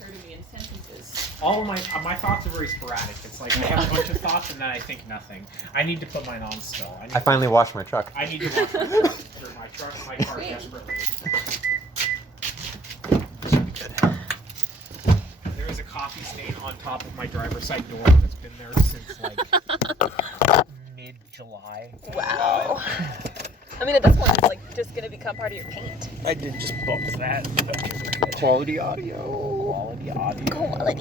occur to me in sentences. All of my thoughts are very sporadic. It's like I have a bunch of thoughts and then I think nothing. I need to put mine on still. I finally washed my truck. I need to wash my car desperately. Should be good. There is a coffee stain on top of my driver's side door that's been there since like mid-July. Wow. I mean, at this point, it's like just gonna become part of your paint. I did just bump that. Quality audio. Quality audio. Quality.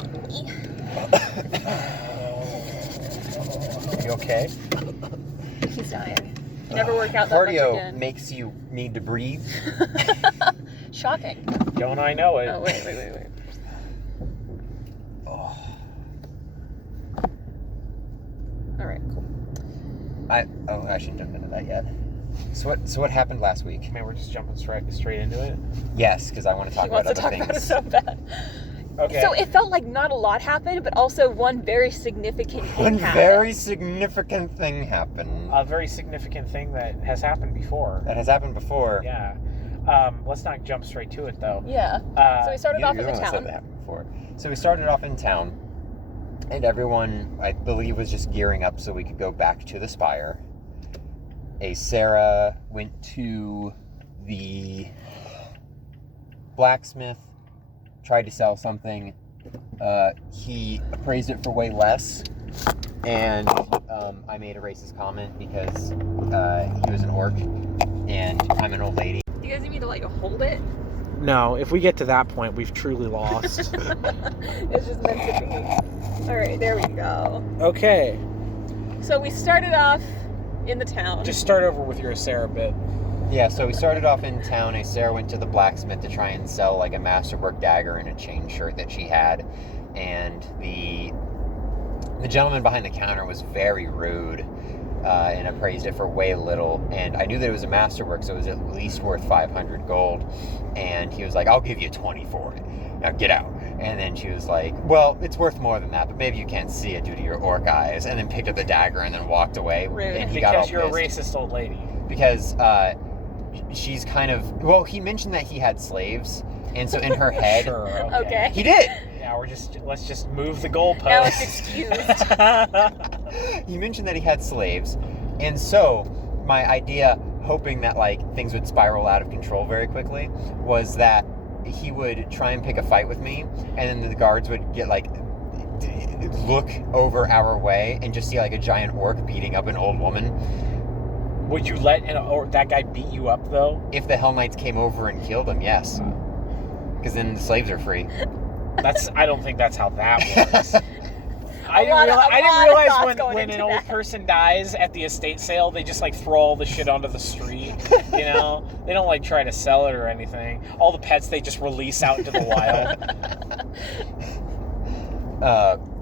You okay? He's dying. Never work out that much Cardio again. makes you need to breathe. Shocking. Don't I know it? Oh, wait. Oh. Alright, cool. I shouldn't jump into that yet. So what happened last week? Man, we're just jumping straight into it. Yes, because I want to talk about other things. He wants to talk about it so bad. Okay. So it felt like not a lot happened, but also one very significant thing One happened. very significent thing happened. A very significant thing that has happened before. That has happened before. Yeah. Let's not jump straight to it though. Yeah. So we started off in the Said town. that happened before. So we started off in town, and everyone, I believe, was just gearing up so we could go back to the Spire. Sarah went to the blacksmith, tried to sell something. He appraised it for way less, and I made a racist comment because he was an orc, and I'm an old lady. Do you guys need me to like hold it? No, if we get to that point, we've truly lost. It's just meant to be. Alright, there we go. Okay. So we started off in the town. Just start over with your Sarah bit. Yeah, so we started off in town. Sarah went to the blacksmith to try and sell like a masterwork dagger and a chain shirt that she had, and the gentleman behind the counter was very rude and appraised it for way little. And I knew that it was a masterwork, so it was at least worth 500 gold. And he was like, "I'll give you 20 for it. Now get out." And then she was like, "Well, it's worth more than that, but maybe you can't see it due to your orc eyes." And then picked up the dagger and then walked away. Rude. And he got all Because you're pissed. a racist old lady. Because she's kind of, well, he mentioned that he had slaves, and so in her head, Sure, Okay. he did. Now let's just move the goalpost. Now it's excused. He mentioned that he had slaves, and so my idea, hoping that like things would spiral out of control very quickly, was that he would try and pick a fight with me, and then the guards would get like look over our way and just see like a giant orc beating up an old woman. Would you let that guy beat you up though? If the Hell Knights came over and killed him, yes, because then the slaves are free. I don't think that's how that works. I lot didn't of realize thoughts when going an into old that. person dies at the estate sale, they just like throw all the shit onto the street. You know, they don't like try to sell it or anything. All the pets they just release out into the wild.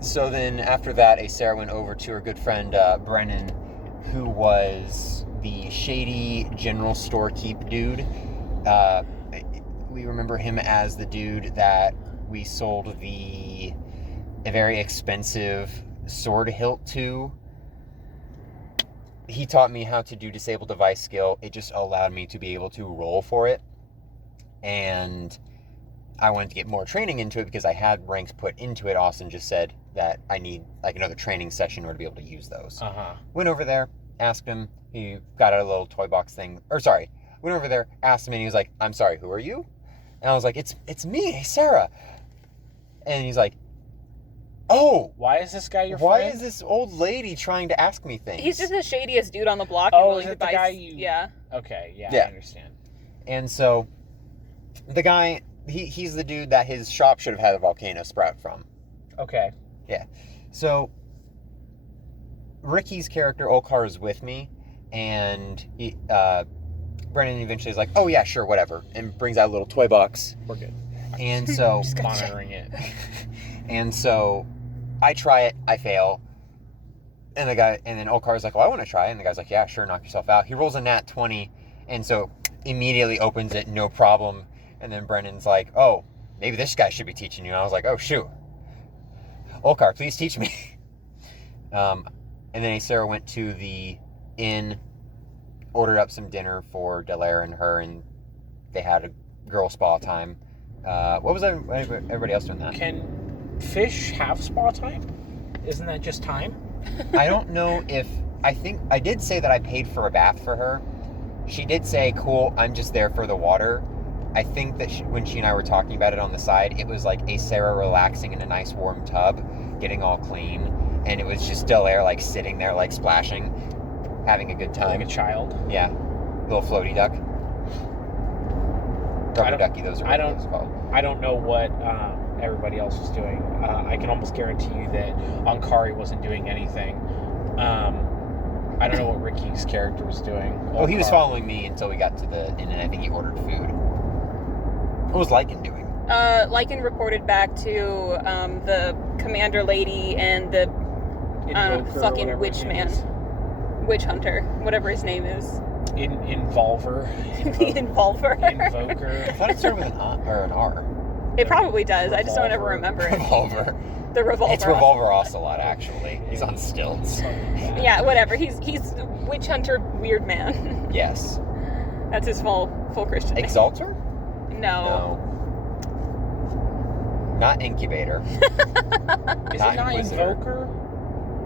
So then after that, Sarah went over to her good friend Brennan, who was the shady general store keep dude. We remember him as the dude that we sold a very expensive sword hilt to. He taught me how to do disable device skill. It just allowed me to be able to roll for it. And I wanted to get more training into it because I had ranks put into it. Austin just said that I need like another training session in order to be able to use those. Went over there, asked him. He got out a little toy box thing. Went over there, asked him, and he was like, "I'm sorry, who are you?" And I was like, "It's me, hey, Sarah." And he's like, "Oh, Why is this guy your why friend? is this old lady trying to ask me things?" He's just the shadiest dude on the block. Oh, and willing is to it the buy guy you- Yeah. Okay, yeah, Yeah. I understand. And so the guy, he's the dude that his shop should have had a volcano sprout from. Okay. So Ricky's character, Olkar, is with me, and Brennan eventually is like, "Oh yeah, sure, whatever," and brings out a little toy box. We're good. And so Just gonna check. Monitoring it. And so I try it, I fail. And then Olkar's like, "Well, I want to try it." And the guy's like, "Yeah, sure, knock yourself out." He rolls a nat 20, and so immediately opens it, no problem. And then Brennan's like, "Oh, maybe this guy should be teaching you." And I was like, "Oh, shoot. Olkar, please teach me." And then Sarah went to the inn, ordered up some dinner for Delaire and her, and they had a girl spa time. What was everybody else doing that? Can fish have spa time? Isn't that just time? I don't know if... I think I did say that I paid for a bath for her. She did say, cool, I'm just there for the water. I think that when she and I were talking about it on the side, it was like a Sarah relaxing in a nice warm tub, getting all clean, and it was just Delaire like sitting there like splashing, having a good time. Like a child. Yeah. Little floaty duck. Rubber ducky, those are what it was called. I don't know what everybody else was doing. I can almost guarantee you that Ankari wasn't doing anything. I don't know what Ricky's character was doing. Oh, he was following me until we got to the inn, and I think he ordered food. What was Lycan doing? Lycan reported back to the commander lady and the fucking witch man. Witch hunter, whatever his name is. Involver. The Involver. Invoker. I thought it started with an R. It probably does. I just don't ever remember it. Revolver. The Revolver. It's Revolver Ocelot, actually. He's on stilts. Yeah, whatever. He's witch hunter weird man. Yes. That's his full Christian name. Exalter? No. Not Incubator. Is it not Invoker?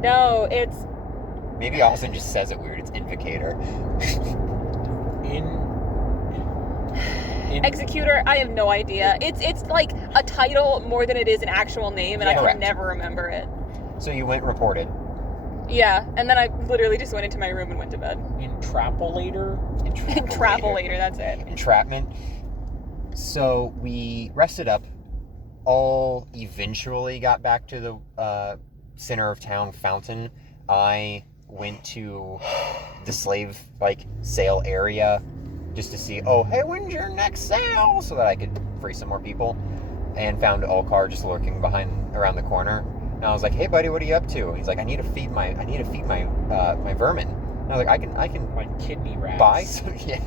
No, it's... Maybe Austin just says it weird. It's Invocator. Executor, I have no idea. It's like a title more than it is an actual name, and I Correct. can never remember it. So you went reported. Yeah, and then I literally just went into my room and went to bed. Intrapolator? Intrapolator, that's it. Entrapment. So we rested up. All eventually got back to the center of town fountain. I went to the slave sale area just to see, oh, hey, when's your next sale? So that I could free some more people. And found Olkar just lurking around the corner. And I was like, hey, buddy, what are you up to? And he's like, I need to feed my my vermin. And I was like, I can My kidney rats. buy some, yeah,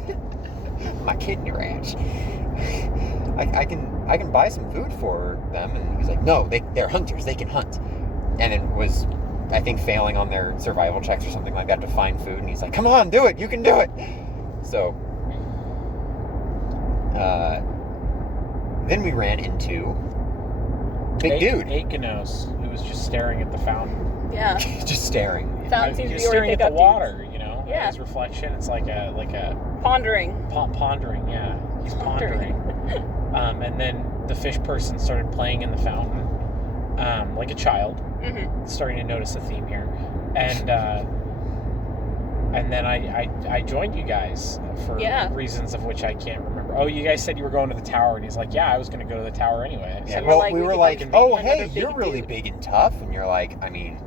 my kidney rats. I can buy some food for them. And he's like, no, they're hunters, they can hunt. And then was, I think, failing on their survival checks or something like that to find food. And he's like, come on, do it, you can do it. So then we ran into big dude. Akenos, who was just staring at the fountain. Yeah. Just staring. Fountain seems to be Just staring where at they the got water, you know? Yeah. His reflection. It's like a pondering. Pondering, yeah. He's pondering. And then the fish person started playing in the fountain, like a child. Mm-hmm. Starting to notice a theme here. And then I joined you guys for reasons of which I can't remember. Oh, you guys said you were going to the tower, and he's like, yeah, I was going to go to the tower anyway. Yeah, So well, we we were could, like, make oh, another hey, big you're really dude. big and tough. And you're like, I mean,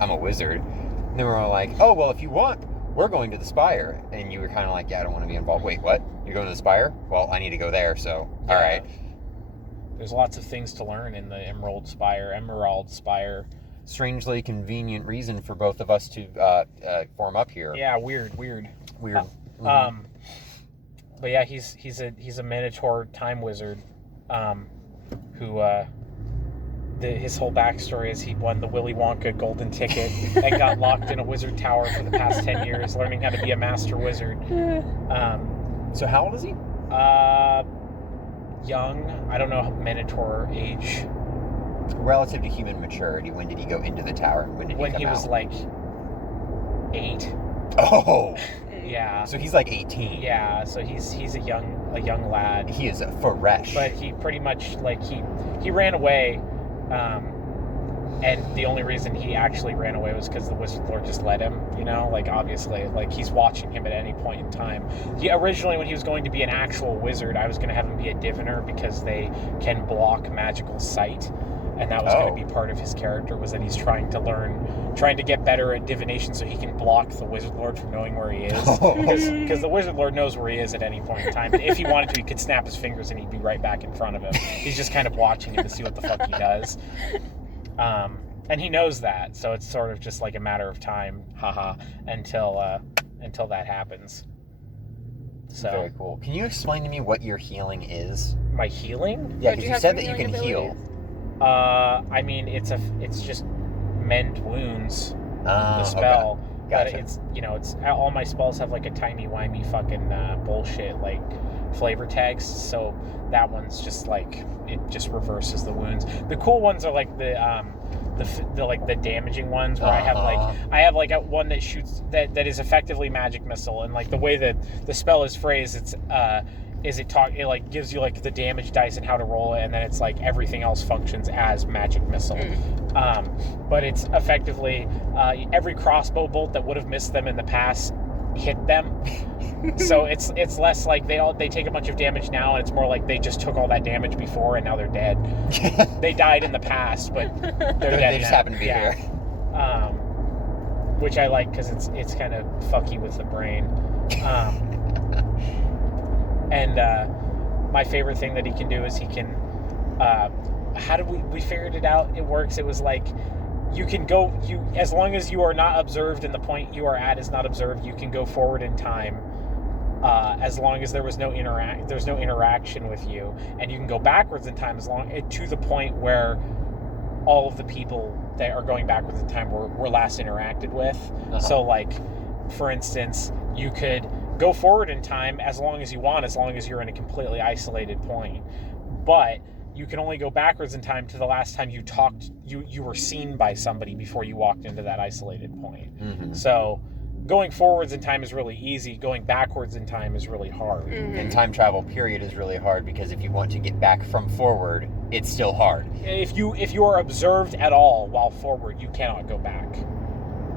I'm a wizard. And then we were like, oh, well, if you want, we're going to the Spire. And you were kind of like, yeah, I don't want to be involved. Wait, what? You're going to the Spire? Well, I need to go there, so, Yeah. all right. There's lots of things to learn in the Emerald Spire. Strangely convenient reason for both of us to form up here. Yeah, weird. Weird. But yeah, he's a Minotaur time wizard, who his whole backstory is he won the Willy Wonka golden ticket and got locked in a wizard tower for the past 10 years, learning how to be a master wizard. So how old is he? Young. I don't know Minotaur age. Relative to human maturity, when did he go into the tower? When did When he he come was out? like 8. Oh! Yeah. So he's like 18. Yeah, so he's a young lad. He is fresh. But he pretty much he ran away, and the only reason he actually ran away was because the Wizard Lord just let him. You know, obviously, he's watching him at any point in time. Originally, when he was going to be an actual wizard, I was going to have him be a diviner because they can block magical sight. And that was going to be part of his character, was that he's trying to get better at divination so he can block the Wizard Lord from knowing where he is. Because the Wizard Lord knows where he is at any point in time. But if he wanted to, he could snap his fingers and he'd be right back in front of him. He's just kind of watching him to see what the fuck he does. And he knows that, so it's sort of just like a matter of time, until that happens. So very cool. Can you explain to me what your healing is? My healing? Yeah, Oh, do because you you have said some that you can healing heal. I mean, it's just mend wounds. The spell. Okay. Gotcha. But it's all my spells have a timey-wimey fucking bullshit flavor text, so that one's just like, it just reverses the wounds. The cool ones are like the like the damaging ones, where I have like a one that shoots that is effectively magic missile, and like the way that the spell is phrased, it like gives you like the damage dice and how to roll it, and then it's like everything else functions as magic missile. But it's effectively every crossbow bolt that would have missed them in the past hit them. So it's less like they take a bunch of damage now, and it's more like they just took all that damage before and now they're dead. They died in the past, but they're dead. They just now. happen to be here. Which I like, because it's kind of fucky with the brain. And my favorite thing that he can do is he can how did we figured it out? It works. It was like, you can go, as long as you are not observed and the point you are at is not observed, you can go forward in time, as long as there's no interaction with you, and you can go backwards in time to the point where all of the people that are going backwards in time were last interacted with. So like, for instance, you could go forward in time as long as you want, as long as you're in a completely isolated point, but you can only go backwards in time to the last time you were seen by somebody before you walked into that isolated point. So going forwards in time is really easy. Going backwards in time is really hard. And time travel period is really hard, because if you want to get back from forward, it's still hard. If you are observed at all while forward, you cannot go back.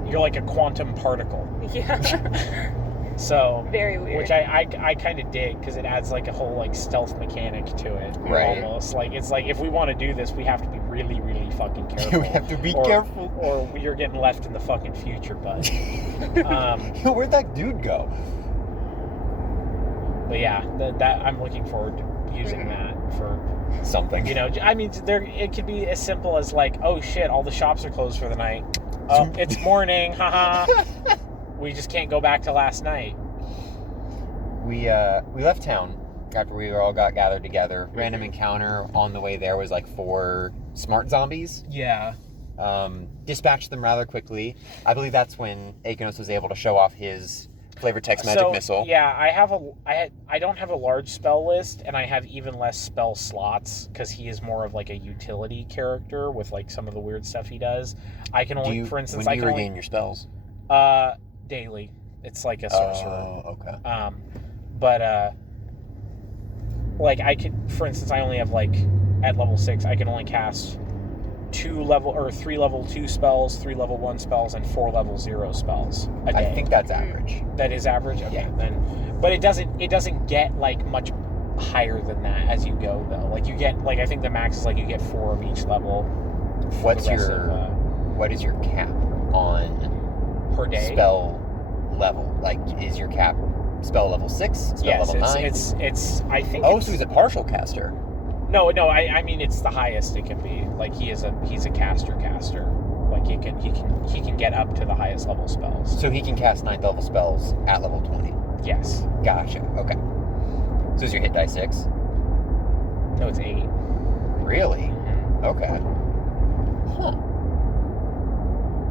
You're like a quantum particle. Yeah. So very weird. Which I kind of dig, because it adds like a whole like stealth mechanic to it. Right. Almost like, it's like, if we want to do this, we have to be really, really fucking careful. We have to be careful, or you're getting left in the fucking future, bud. Where'd that dude go? But yeah, that I'm looking forward to using that for something. You know, I mean, it could be as simple as like, oh shit, all the shops are closed for the night. Oh, it's morning, haha. We just can't go back to last night. We left town after we all got gathered together. Random encounter on the way there was like 4 smart zombies. Yeah. Dispatched them rather quickly. I believe that's when Akonos was able to show off his flavor text magic missile. Yeah, I don't have a large spell list, and I have even less spell slots, because he is more of like a utility character with like some of the weird stuff he does. I can only, for instance, when do you regain your spells? Daily. It's like a sorcerer. Oh, okay. But like, I could, for instance, I only have like, at level 6, I can only cast 3 level 2 spells, 3 level 1 spells, and 4 level 0 spells a day. I think that's average. That is average? Okay, yeah. Then, but it doesn't get like much higher than that as you go, though. Like, you get, like, I think the max is like you get 4 of each level. What is your cap on per day spell level? Like, is your cap spell level 6, spell level 9? It's I think. Oh, so he's a partial caster. No, I mean, it's the highest it can be. Like, he's a caster. Like, he can get up to the highest level spells. So he can cast 9th level spells at level 20. Yes. Gotcha. Okay. So is your hit die 6? No, it's 8. Really? Okay. Huh.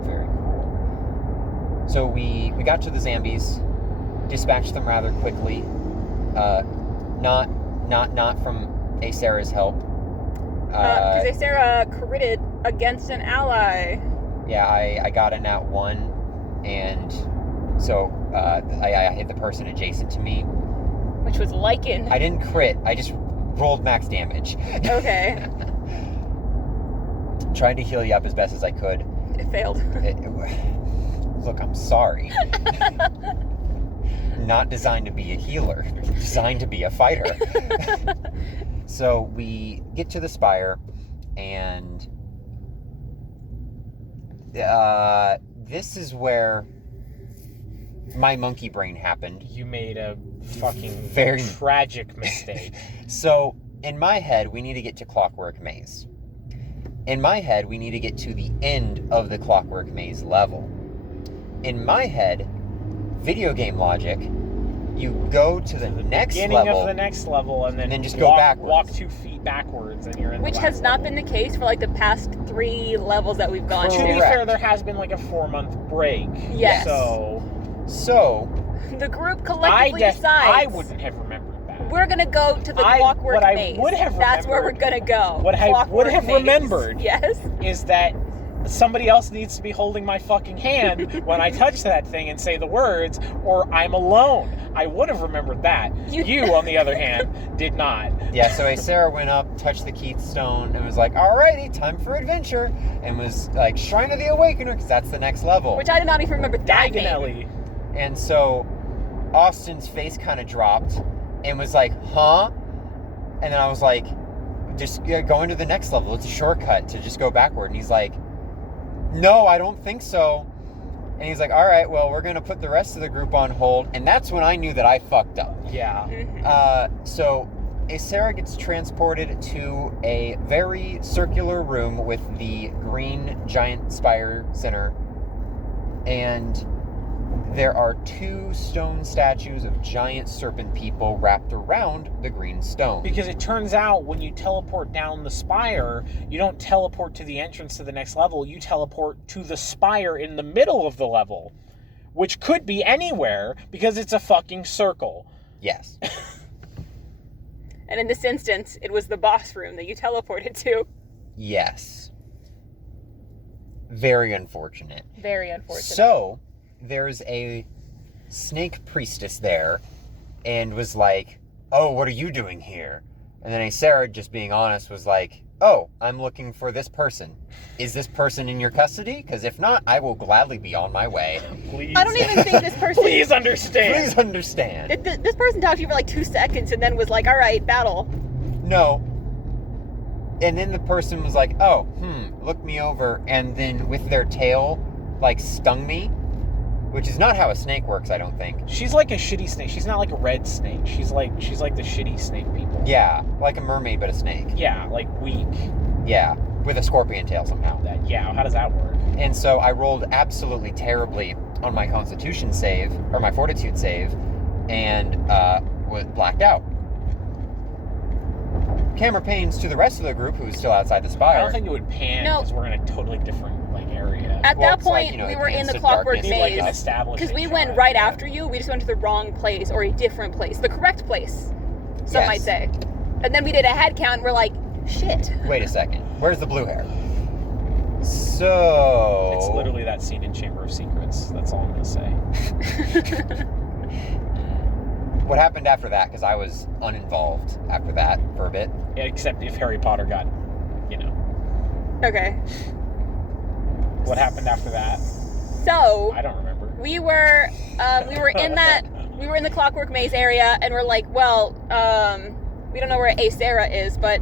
Very cool. So we got to the zombies, dispatched them rather quickly. Not from Aesera's help. Because Aesera critted against an ally. Yeah, I got a nat 1, and so I hit the person adjacent to me. Which was Lycan. I didn't crit, I just rolled max damage. Okay. Tried to heal you up as best as I could. It failed. Look, I'm sorry. Not designed to be a healer, designed to be a fighter. So we get to the spire, and this is where my monkey brain happened. You made a fucking very tragic mistake. So in my head, we need to get to Clockwork Maze. In my head, we need to get to the end of the Clockwork Maze level. In my head, video game logic, you go to the next beginning level, of the next level, and then just go backwards. Walk 2 feet backwards, and you're in. Which the has not level. been the case for like the past 3 levels that we've gone To to. be fair, there has been like a 4-month break. Yes. So the group collectively decides. I wouldn't have remembered that. we're gonna go to the Clockwork Maze. That's where we're gonna go. What I would have remembered yes. is that somebody else needs to be holding my fucking hand when I touch that thing and say the words, or I'm alone. I would have remembered that. You, on the other hand, did not. Yeah, so Sarah went up, touched the Keithstone, and was like, alrighty, time for adventure. And was like, Shrine of the Awakener, because that's the next level. Which I did not even remember that name. And so Austin's face kind of dropped and was like, huh? And then I was like, just go into the next level. It's a shortcut to just go backward. And he's like, no, I don't think so. And he's like, all right, well, we're going to put the rest of the group on hold. And that's when I knew that I fucked up. Yeah. So Sarah gets transported to a very circular room with the green giant spire center. And there are 2 stone statues of giant serpent people wrapped around the green stone. Because it turns out when you teleport down the spire, you don't teleport to the entrance to the next level, you teleport to the spire in the middle of the level, which could be anywhere because it's a fucking circle. Yes. And in this instance, it was the boss room that you teleported to. Yes. Very unfortunate. Very unfortunate. So there's a snake priestess there and was like, oh, what are you doing here? And then Sarah, just being honest, was like, oh, I'm looking for this person. Is this person in your custody? Because if not, I will gladly be on my way. Please. I don't even think this person... Please understand. Please understand. This person talked to you for like 2 seconds and then was like, all right, battle. No. And then the person was like, oh, look me over. And then with their tail, like, stung me. Which is not how a snake works, I don't think. She's like a shitty snake. She's not like a red snake. She's like the shitty snake people. Yeah, like a mermaid but a snake. Yeah, like weak. Yeah, with a scorpion tail somehow. How does that work? And so I rolled absolutely terribly on my constitution save, or my fortitude save, and was blacked out. Camera pains to the rest of the group who's still outside the spire. I don't think it would pan because we're in a totally different area. At that point, we were in the Clockwork Maze because we went right after you. We just went to the wrong place or a different place, the correct place, some might say. And then we did a head count and we're like, shit. Wait a second. Where's the blue hair? So... It's literally that scene in Chamber of Secrets. That's all I'm going to say. What happened after that? Because I was uninvolved after that for a bit. Yeah, except if Harry Potter got, Okay. What happened after that? So... I don't remember. We were in the Clockwork Maze area and we're like, well, we don't know where Sarah is, but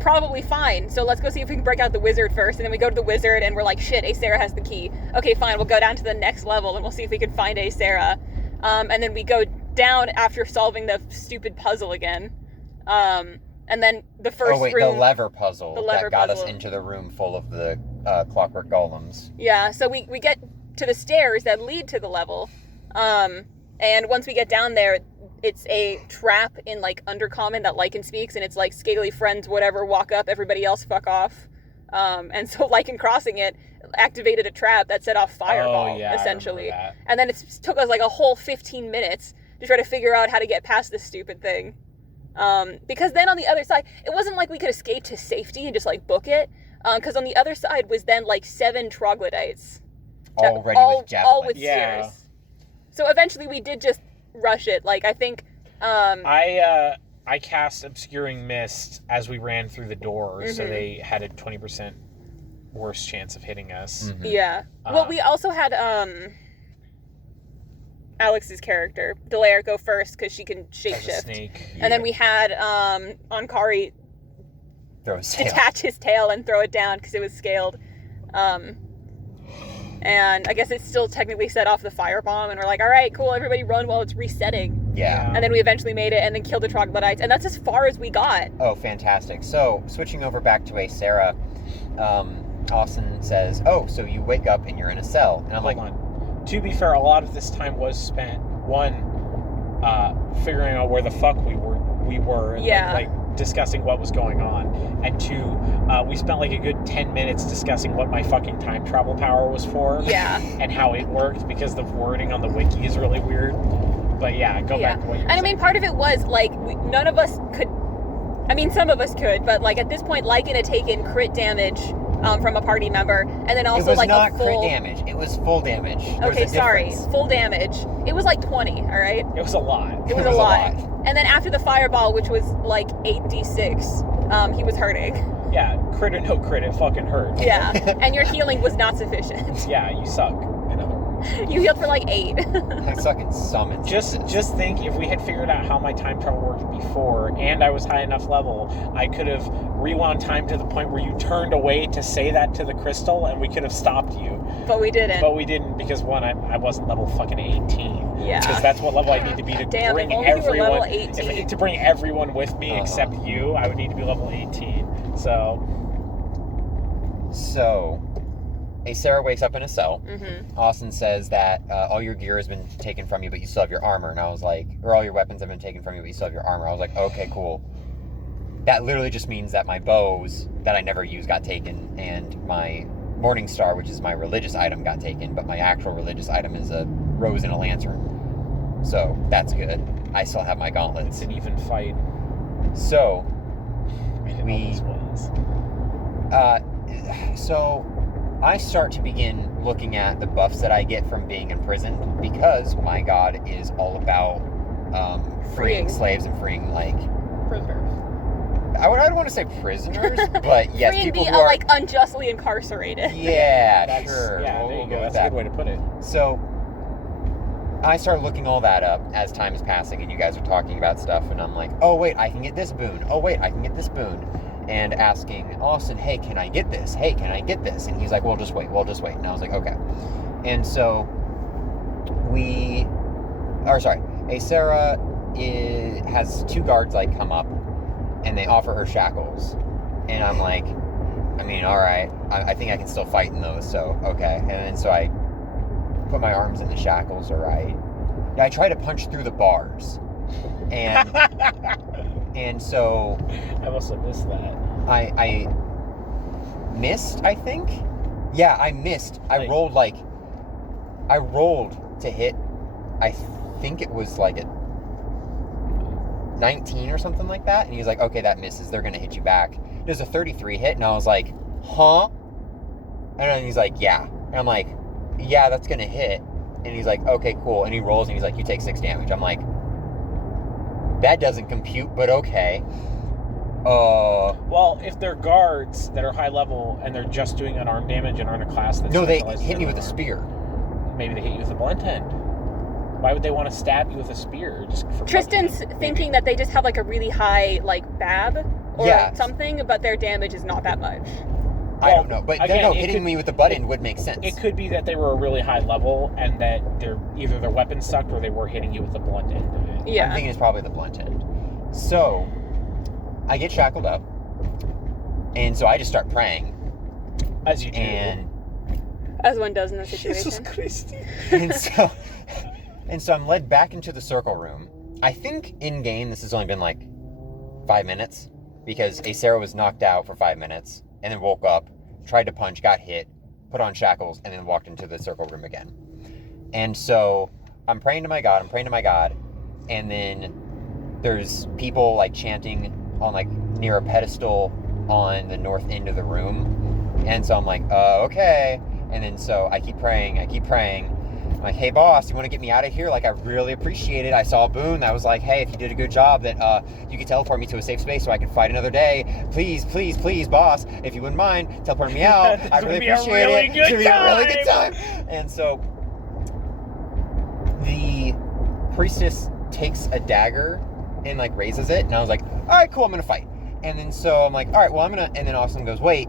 probably fine. So let's go see if we can break out the wizard first. And then we go to the wizard and we're like, shit, Sarah has the key. Okay, fine. We'll go down to the next level and we'll see if we can find Sarah. And then we go down after solving the stupid puzzle again. And then the first room... the lever puzzle that got us into the room full of the clockwork golems. Yeah, so we get to the stairs that lead to the level. And once we get down there, it's a trap in, like, Undercommon that Lycan speaks, and it's like, scaly friends, whatever, walk up, everybody else fuck off. And so Lycan crossing it activated a trap that set off fireball, essentially. And then it took us, like, a whole 15 minutes to try to figure out how to get past this stupid thing. Because then on the other side, it wasn't like we could escape to safety and just, like, book it. Because on the other side was then, like, 7 troglodytes. Already with javelins. All with spears. So eventually we did just rush it. Like, I think... I cast Obscuring Mist as we ran through the doors, so they had a 20% worse chance of hitting us. Mm-hmm. Yeah. Well, we also had Alex's character, Delaire, go first because she can shapeshift. Snake. And then we had Ankari detach his tail and throw it down because it was scaled. And I guess it still technically set off the firebomb, and we're like, all right, cool, everybody run while it's resetting. Yeah. And then we eventually made it and then killed the troglodytes, and that's as far as we got. Oh, fantastic. So, switching over back to Sarah, Austin says, oh, so you wake up and you're in a cell. And I'm Hold on. To be fair, a lot of this time was spent, one, figuring out where the fuck we were and like discussing what was going on, and 2, we spent like a good 10 minutes discussing what my fucking time travel power was for, and how it worked, because the wording on the wiki is really weird. But yeah, go back to what you were And I saying. mean, part of it was, like, none of us could... I mean, some of us could, but, like, at this point, Lycan had taken crit damage from a party member, and then also, it was like, not a full... crit damage. It was full damage. There was Okay, a sorry. difference. Full damage. It was, like, 20, all right? It was a lot. It was a lot. And then after the fireball, which was, like, 8d6, he was hurting. Yeah, crit or no crit, it fucking hurt. Yeah, and your healing was not sufficient. Yeah, you suck, in other words. You healed for, like, 8. I suck in some instances. Just think, if we had figured out how my time travel worked before, and I was high enough level, I could have rewound time to the point where you turned away to say that to the crystal, and we could have stopped you. But we didn't. But we didn't, because one, I wasn't level fucking 18. Yeah. Because that's what level I need to be to Damn, bring if only you were everyone. level 18. To bring everyone with me except you, I would need to be level 18. So, Sarah wakes up in a cell. Mm-hmm. Austin says that all your gear has been taken from you, but you still have your armor. And I was like, or all your weapons have been taken from you, but you still have your armor. I was like, okay, cool. That literally just means that my bows that I never use got taken, and my Morning Star, which is my religious item, got taken, but my actual religious item is a rose and a lantern. So that's good. I still have my gauntlets. it's an even fight. So, I didn't know this was. so I start to begin looking at the buffs that I get from being imprisoned, because my god is all about freeing slaves and freeing, like, Prisoners. I don't want to say prisoners, but yes, Freeing people the, who are like, unjustly incarcerated. yeah, That's, sure. Yeah, there you We'll go. with That's a good way to put it. So I start looking all that up as time is passing, and you guys are talking about stuff, and I'm like, oh wait, I can get this boon. Oh wait, I can get this boon. And asking Austin, hey, can I get this? Hey, can I get this? And he's like, well, just wait. And I was like, okay. And so Sarah has 2 guards, like, come up, and they offer her shackles. And I'm like, I mean, all right, I think I can still fight in those, so okay. And then so I put my arms in the shackles, or I try to punch through the bars. And and so I must have missed that. I missed, I think. Yeah, I missed. I rolled to hit. I think it was like a 19 or something like that. And he was like, okay, that misses. They're going to hit you back. There's a 33 hit. And I was like, huh? And then he's like, yeah. And I'm like, yeah, that's going to hit. And he's like, okay, cool. And he rolls and he's like, you take 6 damage. I'm like, that doesn't compute, but okay. Well, if they're guards that are high level and they're just doing unarmed damage and aren't a class that's No, they specialized hit me in with a unarmed, spear. Maybe they hit you with a blunt end. Why would they want to stab you with a spear? Just for Tristan's fucking- thinking that they just have, like, a really high, like, BAB or Yeah. something, but their damage is not that much. I don't know, but again, no, it hitting could- me with the butt end would make sense. It could be that they were a really high level and that either their weapons sucked or they were hitting you with the blunt end of it. Yeah. I'm thinking it's probably the blunt end. So, I get shackled up, and so I just start praying, As you do. and As one does in this Jesus situation. Christ. and so I'm led back into the circle room. I think in game this has only been like 5 minutes, because Sarah was knocked out for 5 minutes and then woke up, tried to punch, got hit, put on shackles, and then walked into the circle room again. And so I'm praying to my God, and then there's people, like, chanting on, like, near a pedestal on the north end of the room. And so I'm like, okay. And then so I keep praying. I'm like, hey boss, you want to get me out of here? Like, I really appreciate it. I saw a boon that was like, hey, if you did a good job, that you could teleport me to a safe space so I can fight another day. Please, boss, if you wouldn't mind teleporting me out, I really appreciate it. It's gonna be a really good time. And so the priestess takes a dagger and, like, raises it, and I was like, all right, cool, I'm gonna fight. And then so I'm like, all right, well, and then Austin goes, wait,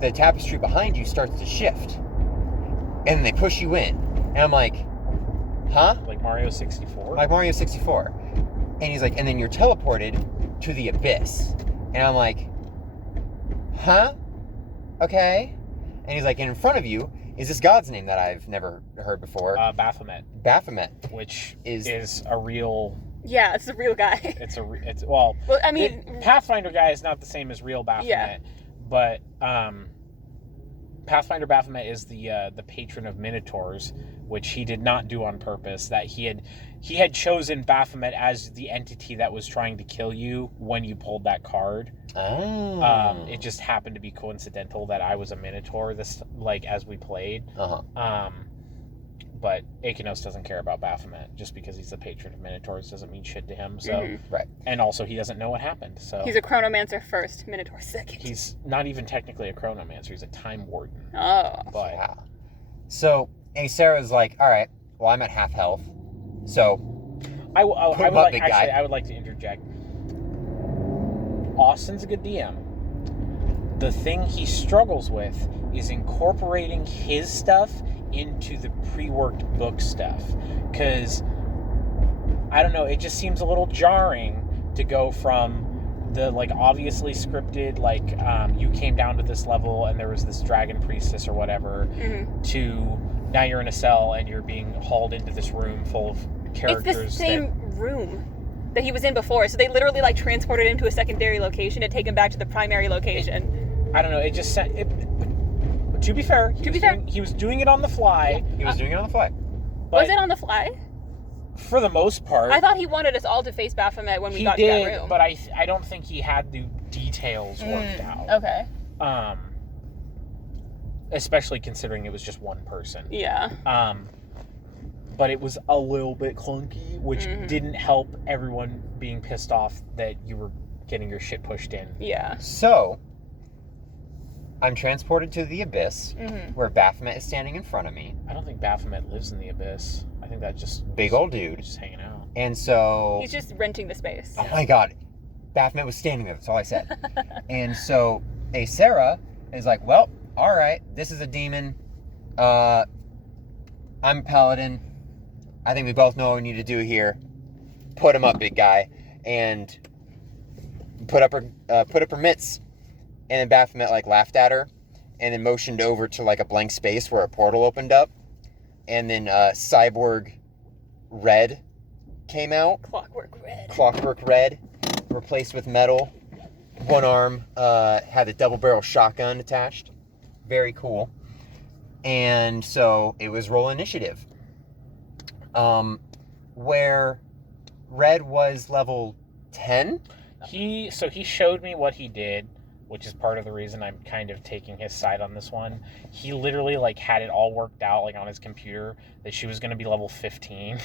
the tapestry behind you starts to shift, and then they push you in, and I'm like, huh? Like Mario 64? Like Mario 64. And he's like, and then you're teleported to the abyss. And I'm like, huh? Okay. And he's like, and in front of you is this god's name that I've never heard before. Baphomet. Baphomet. Which is a real... Yeah, it's a real guy. Well, I mean... Pathfinder guy is not the same as real Baphomet. Yeah. But, Pathfinder Baphomet is the patron of Minotaurs, which he did not do on purpose. That he had chosen Baphomet as the entity that was trying to kill you when you pulled that card. Oh. It just happened to be coincidental that I was a Minotaur as we played. But Akenos doesn't care about Baphomet. Just because he's the patron of Minotaurs doesn't mean shit to him. So Right. And also he doesn't know what happened. So he's a chronomancer first, Minotaur second. He's not even technically a chronomancer. He's a time warden. Oh. But Yeah. So Sarah's like, all right, well, I'm at half health. So I would him up, like big actually guy. I would like to interject. Austin's a good DM. The thing he struggles with is incorporating his stuff into the pre-worked book stuff, because I don't know, it just seems a little jarring to go from the like obviously scripted you came down to this level and there was this dragon priestess or whatever to now you're in a cell and you're being hauled into this room full of characters. It's the same room that he was in before, so they literally like transported him to a secondary location to take him back to the primary location. I don't know, it just to be fair, he was doing it on the fly. he was doing it on the fly. Was it on the fly? For the most part. I thought he wanted us all to face Baphomet when we got to that room. But I don't think he had the details worked out. Okay. Especially considering it was just one person. Yeah. But it was a little bit clunky, which didn't help everyone being pissed off that you were getting your shit pushed in. Yeah. So I'm transported to the Abyss, where Baphomet is standing in front of me. I don't think Baphomet lives in the Abyss. I think that just... Big old dude. Just hanging out. And so... He's just renting the space. Oh my god. Baphomet was standing there. That's all I said. And so Sarah is like, well, all right. This is a demon. I'm a paladin. I think we both know what we need to do here. Put him up, big guy. And put up her mitts. And then Baphomet laughed at her and then motioned over to a blank space where a portal opened up. And then Cyborg Red came out. Clockwork Red, replaced with metal. One arm had a double barrel shotgun attached. Very cool. And so it was roll initiative. Where Red was level 10. He showed me what he did, which is part of the reason I'm kind of taking his side on this one. He literally had it all worked out on his computer that she was going to be level 15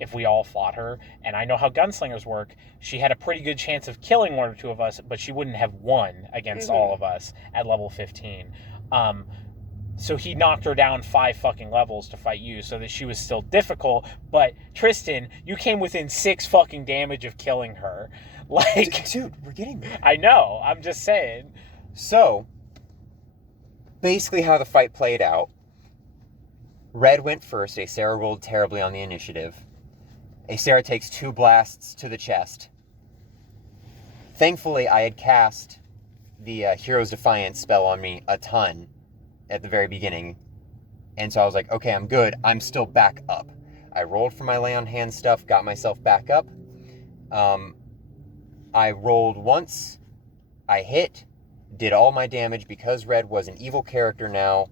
if we all fought her. And I know how gunslingers work. She had a pretty good chance of killing one or two of us, but she wouldn't have won against all of us at level 15. So he knocked her down 5 fucking levels to fight you, so that she was still difficult. But Tristan, you came within 6 fucking damage of killing her. Dude, we're getting there. I know. I'm just saying. So, basically how the fight played out. Red went first. Sarah rolled terribly on the initiative. Sarah takes 2 blasts to the chest. Thankfully, I had cast the Hero's Defiance spell on me a ton at the very beginning. And so I was like, okay, I'm good. I'm still back up. I rolled for my lay on hand stuff, got myself back up. I rolled once, I hit, did all my damage. Because Red was an evil character now,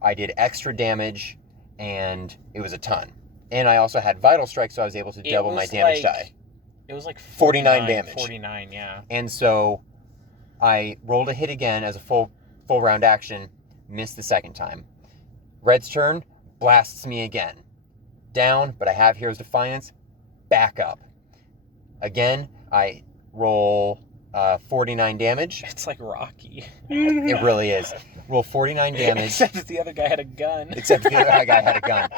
I did extra damage, and it was a ton. And I also had Vital Strike, so I was able to double my damage die. It was 49 damage. 49, yeah. And so I rolled a hit again as a full round action, missed the second time. Red's turn, blasts me again. Down, but I have Hero's Defiance, back up. Again, I roll 49 damage. It's like Rocky. It really is. Roll 49 damage. Except that the other guy had a gun. Except the other guy had a gun.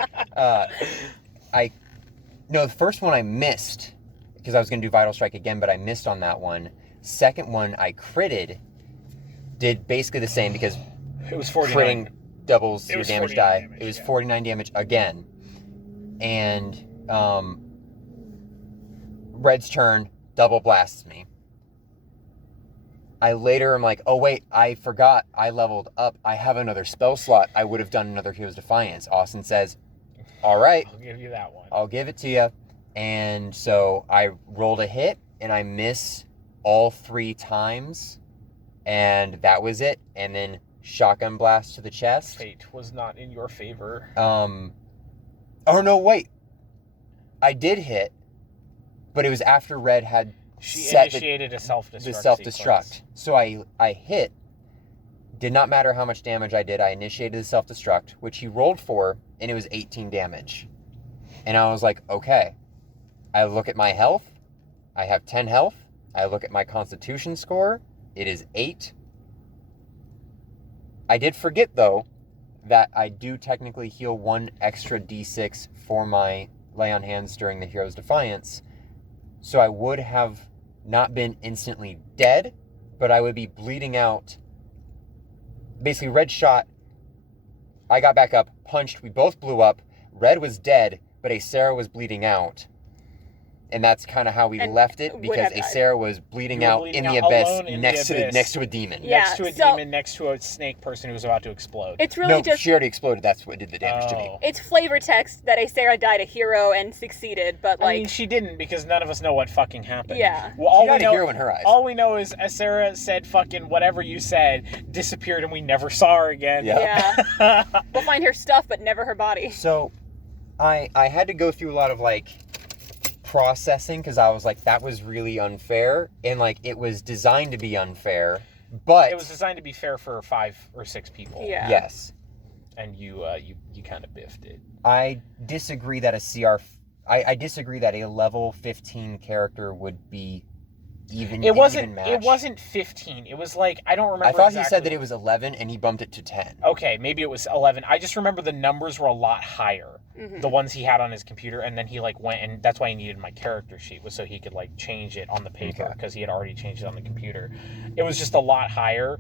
The first one I missed, because I was going to do Vital Strike again, but I missed on that one. Second one I critted, did basically the same, because it was 49. Critting doubles your damage die. Damage, it was 49 damage again. And Red's turn, double blasts me. I later am like, oh wait, I forgot I leveled up. I have another spell slot. I would have done another Hero's Defiance. Austin says, all right. I'll give you that one. I'll give it to you. And so I rolled a hit, and I miss all 3 times. And that was it. And then shotgun blast to the chest. Fate was not in your favor. Oh no, wait. I did hit, but it was after Red had She set initiated a self-destruct. the self-destruct. sequence. So I hit. Did not matter how much damage I did. I initiated the self-destruct, which he rolled for, and it was 18 damage. And I was like, okay. I look at my health. I have 10 health. I look at my constitution score. It is 8. I did forget, though, that I do technically heal 1 extra d6 for my lay on hands during the Hero's Defiance. So I would have not been instantly dead, but I would be bleeding out. Basically, Red shot. I got back up, punched. We both blew up. Red was dead, but Sarah was bleeding out. And that's kind of how we left it, because Sarah was bleeding out in the abyss next to a demon. Yeah, next to a demon, next to a snake person who was about to explode. It's really just... she already exploded. That's what did the damage to me. It's flavor text that Sarah died a hero and succeeded, but like... I mean, she didn't, because none of us know what fucking happened. Yeah. Well, she died a hero in her eyes. All we know is Sarah said fucking whatever you said, disappeared, and we never saw her again. Yeah. We'll find her stuff, but never her body. So, I had to go through a lot of, like, processing, because I was like, that was really unfair, and like it was designed to be unfair, but it was designed to be fair for 5 or 6 people. Yeah. Yes. And you kind of biffed it. I disagree that I disagree that a level 15 character would be even. It wasn't. Even match. It wasn't 15. It was like, I don't remember. I thought exactly. he said that it was 11, and he bumped it to 10. Okay, maybe it was 11. I just remember the numbers were a lot higher. Mm-hmm. The ones he had on his computer, and then he like went, and that's why he needed my character sheet, was so he could like change it on the paper, because he had already changed it on the computer. It was just a lot higher.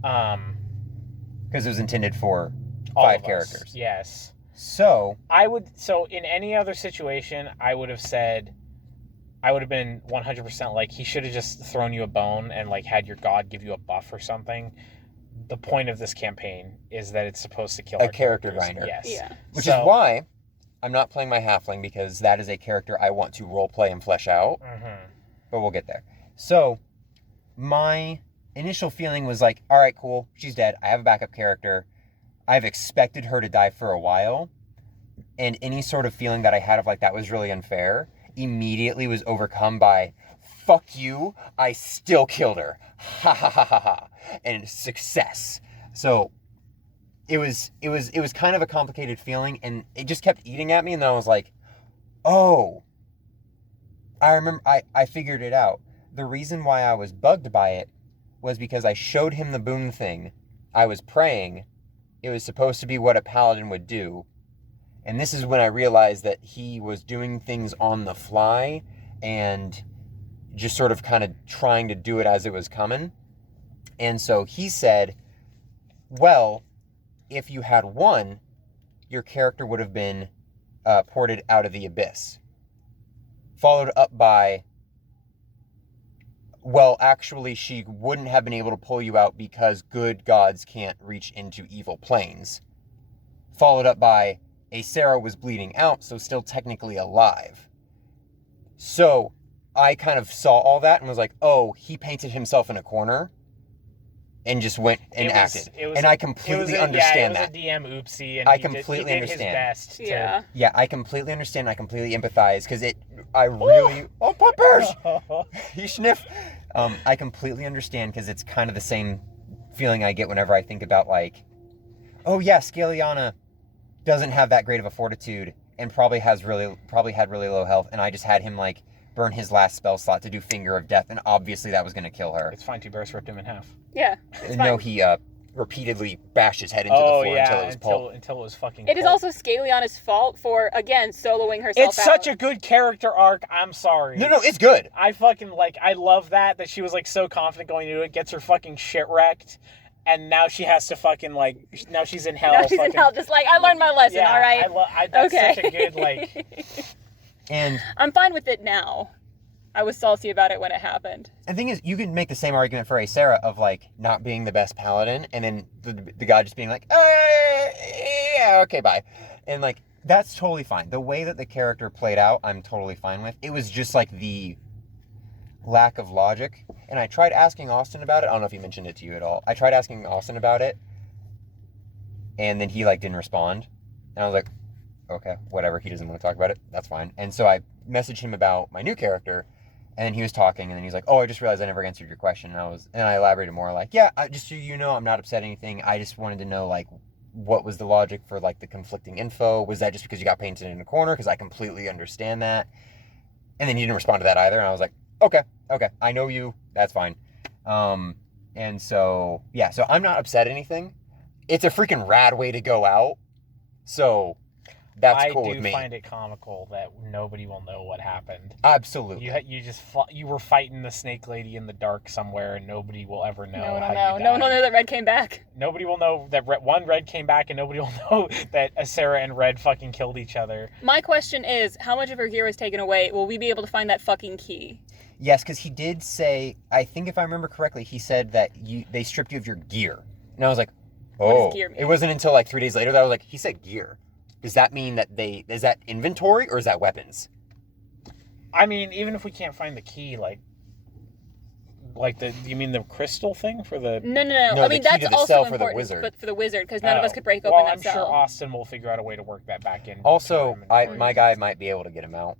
Because it was intended for all 5 of us, characters. Yes. So in any other situation, I would have been 100% like, he should have just thrown you a bone and like had your god give you a buff or something. The point of this campaign is that it's supposed to kill a character grinder. Yes. Yeah. Which is why I'm not playing my halfling, because that is a character I want to roleplay and flesh out. Mm-hmm. But we'll get there. So, my initial feeling was like, all right, cool, she's dead. I have a backup character. I've expected her to die for a while. And any sort of feeling that I had of like, that was really unfair, immediately was overcome by, fuck you, I still killed her. Ha ha ha ha ha. And success. So it was kind of a complicated feeling, and it just kept eating at me, and then I was like, oh, I remember, I figured it out. The reason why I was bugged by it was because I showed him the boon thing. I was praying. It was supposed to be what a paladin would do. And this is when I realized that he was doing things on the fly and just sort of kind of trying to do it as it was coming. And so he said, well, if you had 1, your character would have been ported out of the abyss. Followed up by, well, actually, she wouldn't have been able to pull you out because good gods can't reach into evil planes. Followed up by, Sarah was bleeding out, so still technically alive. So I kind of saw all that and was like, oh, he painted himself in a corner and just went and acted. I completely understand that. It was a DM oopsie, and I he completely did understand. his best. Yeah, I completely understand. I completely empathize, because I really... Oh, puppers! You sniff. I completely understand, because it's kind of the same feeling I get whenever I think about, like, oh yeah, Scaliana doesn't have that great of a fortitude and probably had really low health, and I just had him like burn his last spell slot to do Finger of Death, and obviously that was going to kill her. It's fine, 2 bears ripped him in half. Yeah, it's fine. No, he repeatedly bashed his head into the floor until it was pulp. Until it was fucking It is also Scaliana's fault for, again, soloing herself out. It's such a good character arc. I'm sorry. No, it's good. I fucking, like, I love that she was, like, so confident going into it, gets her fucking shit wrecked, and now she has to fucking, like, now she's in hell. Now she's in hell, just like, I learned my lesson, yeah, all right? That's okay. such a good, like... And I'm fine with it now. I was salty about it when it happened. The thing is, you can make the same argument for Sarah of, like, not being the best paladin, and then the guy just being like, yeah, okay, bye. And, like, that's totally fine. The way that the character played out, I'm totally fine with. It was just, like, the lack of logic. And I tried asking Austin about it. I don't know if he mentioned it to you at all. I tried asking Austin about it, And then he like didn't respond. And I was like, okay, whatever. He doesn't want to talk about it. That's fine. And so I messaged him about my new character, and he was talking, and then he's like, oh, I just realized I never answered your question. And I elaborated more like, yeah, just so you know, I'm not upset at anything. I just wanted to know like what was the logic for like the conflicting info? Was that just because you got painted in a corner? Because I completely understand that. And then he didn't respond to that either. And I was like, okay, I know you. That's fine. And so, yeah, so I'm not upset at anything. It's a freaking rad way to go out. So that's cool with me. I do find it comical that nobody will know what happened. Absolutely. You were fighting the snake lady in the dark somewhere, and nobody will ever know. No one will know that Red came back. Nobody will know that Red came back, and nobody will know that Sarah and Red fucking killed each other. My question is, how much of her gear was taken away? Will we be able to find that fucking key? Yes, because he did say, I think if I remember correctly, he said that they stripped you of your gear. And I was like, oh. What does gear mean? It wasn't until like 3 days later that I was like, he said gear. Does that mean that is that inventory or is that weapons? I mean, even if we can't find the key, you mean the crystal thing for the... No. No, I mean, the key that's to the also cell for important, the wizard. but for the wizard, because none of us could break open that cell. Well, I'm sure Austin will figure out a way to work that back in. Also, my guy might be able to get him out.